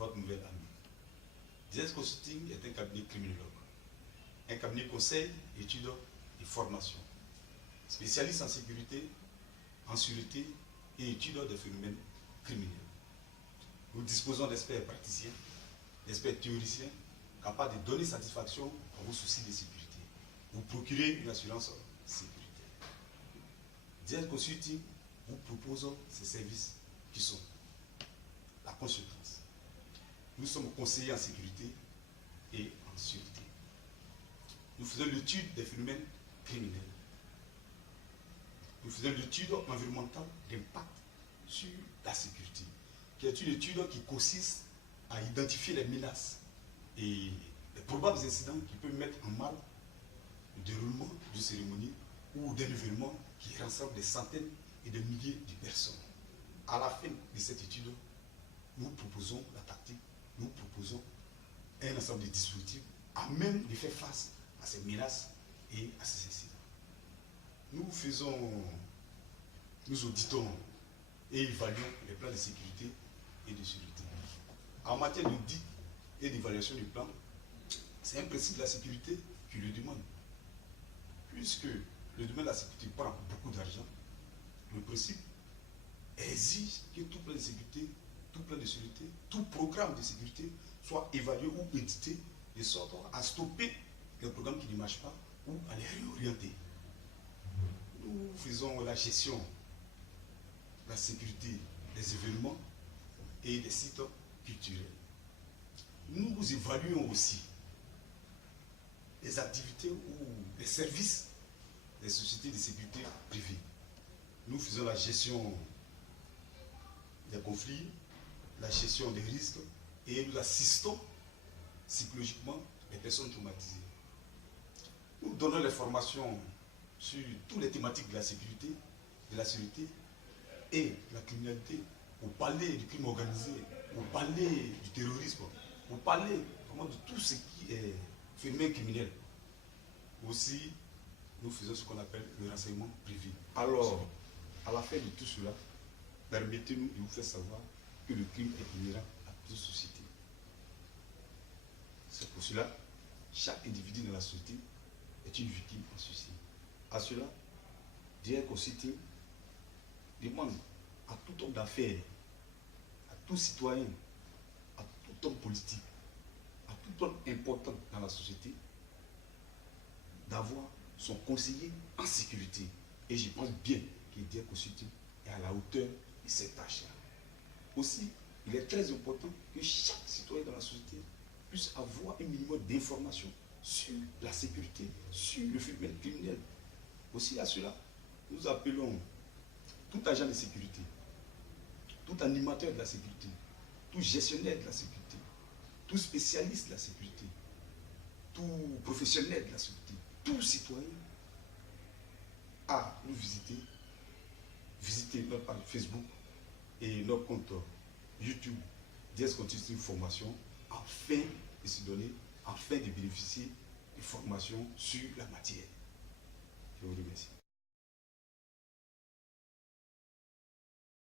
votre nouvel ami. DS Consulting est un cabinet criminologue, un cabinet conseil, études et formation, spécialiste en sécurité, en sûreté et études des phénomènes criminels. Nous disposons d'experts praticiens, d'experts théoriciens, capables de donner satisfaction à vos soucis de sécurité, vous procurer une assurance sécuritaire. DS Consulting vous propose ces services qui sont la consultance. Nous sommes conseillers en sécurité et en sûreté. Nous faisons l'étude des phénomènes criminels. Nous faisons l'étude environnementale d'impact sur la sécurité, qui est une étude qui consiste à identifier les menaces et les probables incidents qui peuvent mettre en mal le déroulement d'une cérémonie ou d'un événement qui rassemble des centaines et des milliers de personnes. À la fin de cette étude, nous proposons la tactique, nous proposons un ensemble de dispositifs à même de faire face à ces menaces et à ces incidents. Nous auditons et évaluons les plans de sécurité et de sûreté. En matière d'audit et d'évaluation du plan, c'est un principe de la sécurité qui le demande. Puisque le domaine de la sécurité prend beaucoup d'argent, le principe exige que tout plan de sécurité, tout plan de sûreté, tout programme de sécurité soit évalué ou édité de sorte à stopper les programmes qui ne marchent pas ou à les réorienter. Nous faisons la gestion de la sécurité des événements et des sites culturels. Nous évaluons aussi les activités ou les services des sociétés de sécurité privées. Nous faisons la gestion des conflits, la gestion des risques et nous assistons psychologiquement les personnes traumatisées. Nous donnons les formations sur toutes les thématiques de la sécurité, de la sûreté et de la criminalité, pour parler du crime organisé, pour parler du terrorisme, pour parler vraiment de tout ce qui est phénomène criminel. Aussi, nous faisons ce qu'on appelle le renseignement privé. Alors, à la fin de tout cela, permettez-nous de vous faire savoir que le crime est inhérent à toute société. C'est pour cela, chaque individu dans la société est une victime en ceci. À cela, DS Consulting demande à tout homme d'affaires, à tout citoyen, à tout homme politique, à tout homme important dans la société, d'avoir son conseiller en sécurité. Et je pense bien que DS Consulting est à la hauteur de cette tâche-là. Aussi, il est très important que chaque citoyen dans la société puisse avoir un minimum d'informations sur la sécurité, sur le phénomène criminel. Aussi à cela, nous appelons tout agent de sécurité, tout animateur de la sécurité, tout gestionnaire de la sécurité, tout spécialiste de la sécurité, tout professionnel de la sécurité, tout citoyen à nous visiter notre page Facebook et notre compte YouTube DS Consulting Formation afin de se donner, afin de bénéficier de formations sur la matière. Je vous remercie.